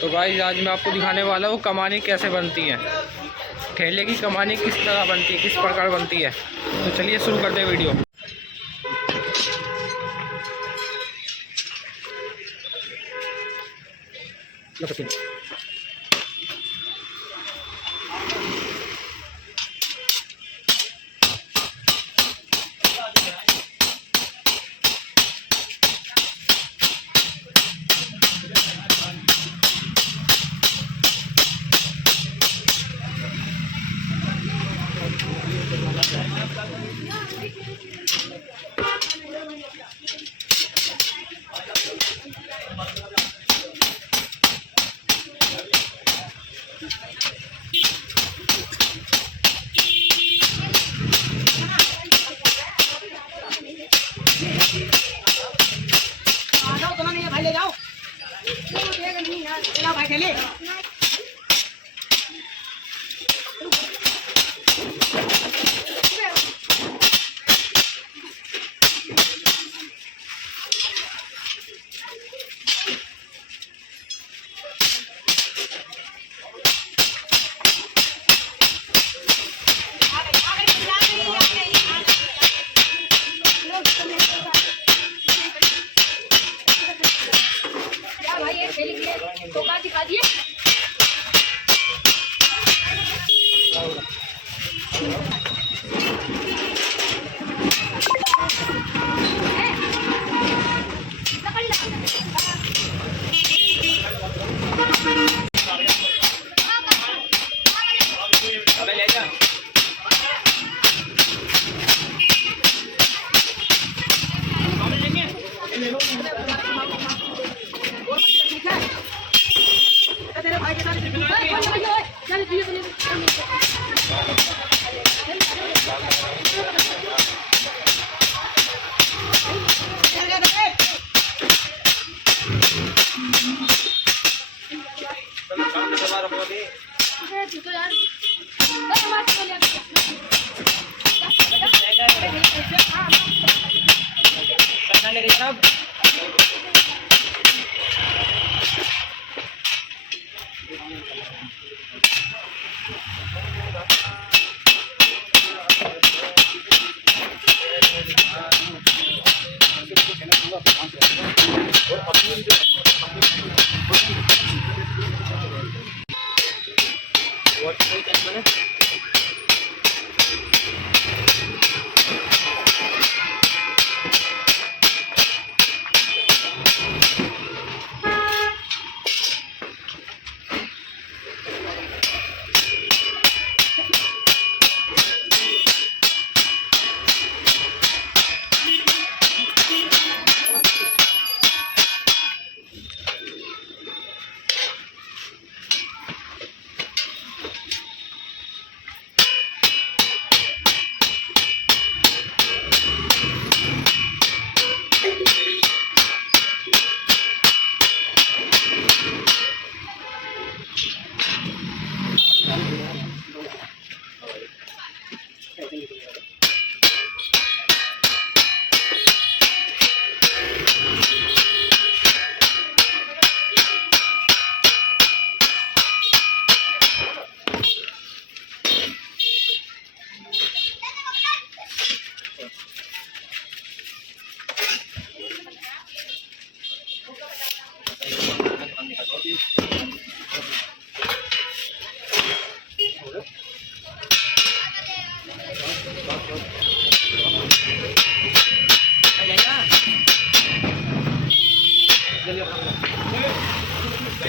तो गाइस आज मैं आपको दिखाने वाला हूँ कमानी कैसे बनती है। ठेले की कमानी किस तरह बनती है, किस प्रकार बनती है। तो चलिए शुरू करते हैं वीडियो। भाई ले जाओ भाई ठेले तो का दिखा दिए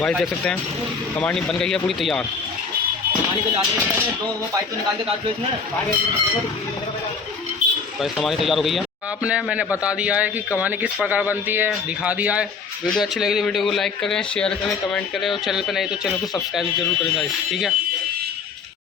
गाइस देख सकते हैं कमानी बन गई है पूरी तैयार। कमानी को जाते तो वो पाइप को निकाल के काट लो इसमें। गाइस कमानी तैयार हो गई है। मैंने बता दिया है कि कमानी किस प्रकार बनती है, दिखा दिया है। वीडियो अच्छी लगी तो वीडियो को लाइक करें, शेयर करें, कमेंट करें और चैनल पर नहीं तो चैनल को सब्सक्राइब जरूर करें गाइस, ठीक है।